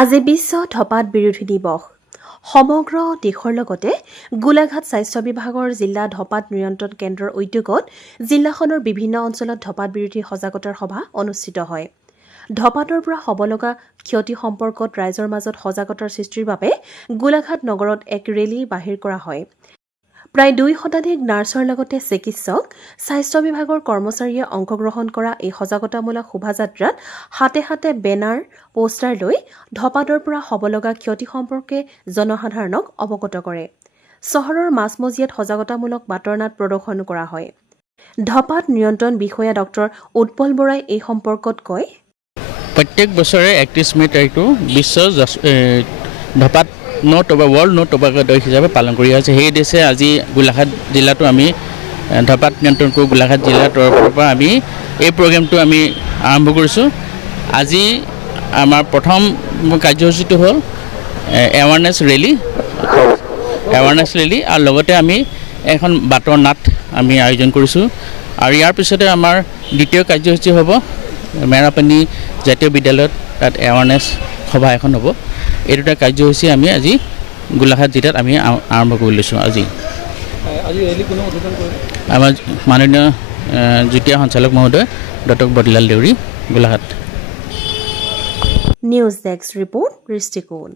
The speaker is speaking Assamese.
আজি বিশ্ব ধঁপাত বিৰোধী দিৱস। সমগ্ৰ দেশৰ লগতে গোলাঘাট স্বাস্থ্য বিভাগৰ জিলা ধঁপাত নিয়ন্ত্ৰণ কেন্দ্ৰৰ উদ্যোগত জিলাখনৰ বিভিন্ন অঞ্চলত ধঁপাত বিৰোধী সজাগতাৰ সভা অনুষ্ঠিত হয়। ধঁপাতৰ পৰা হ'ব লগা ক্ষতি সম্পৰ্কত ৰাইজৰ মাজত সজাগতাৰ সৃষ্টিৰ বাবে গোলাঘাট নগৰত এক ৰেলী বাহিৰ কৰা হয়। প্ৰায় 2 শতাধিক নাৰ্ছৰ লগতে চিকিৎসক, স্বাস্থ্য বিভাগৰ কৰ্মচাৰীয়ে অংশগ্ৰহণ কৰা এই সজাগতামূলক শোভাযাত্ৰাত হাতে হাতে বেনাৰ, পোষ্টাৰ লৈ ধঁপাতৰ পৰা হ'ব লগা ক্ষতি সম্পৰ্কে জনসাধাৰণক অৱগত কৰে। চহৰৰ মাজমজিয়াত সজাগতামূলক বাতৰনাট প্ৰদৰ্শন কৰা হয়। ধঁপাত নিয়ন্ত্ৰণ বিষয়া ডক্টৰ উৎপল বৰাই এই সম্পৰ্কত কয়, প্ৰত্যেক বছৰে 31 মে' তাৰিখটো বিশ্ব ধঁপাত ৱৰ্ল্ড নো টবাকো ডে হিচাপে পালন কৰি আছে। সেই উদ্দেশ্যে আজি গোলাঘাট জিলাতো আমি ধঁপাত নিয়ন্ত্ৰণ কৰোঁ গোলাঘাট জিলাৰ তৰফৰ পৰা আমি এই প্ৰগ্ৰেমটো আমি আৰম্ভ কৰিছোঁ। আজি আমাৰ প্ৰথম কাৰ্যসূচীটো হ'ল এৱাৰনেছ ৰেলী আৰু লগতে আমি এখন বাটৰ নাট আমি আয়োজন কৰিছোঁ। আৰু ইয়াৰ পিছতে আমাৰ দ্বিতীয় কাৰ্যসূচী হ'ব মেৰাপানী জাতীয় বিদ্যালয়ত, তাত এৱাৰনেছ সভা এখন হ'ব। এই দুটা কাৰ্যসূচী আমি আজি গোলাঘাট জিলাত আমি আৰম্ভ কৰি লৈছোঁ। আজি আমাৰ মাননীয় যুটীয়া সঞ্চালক মহোদয় doctor Badlal Deori, Golaghat. News desk report দৃষ্টিকোণ।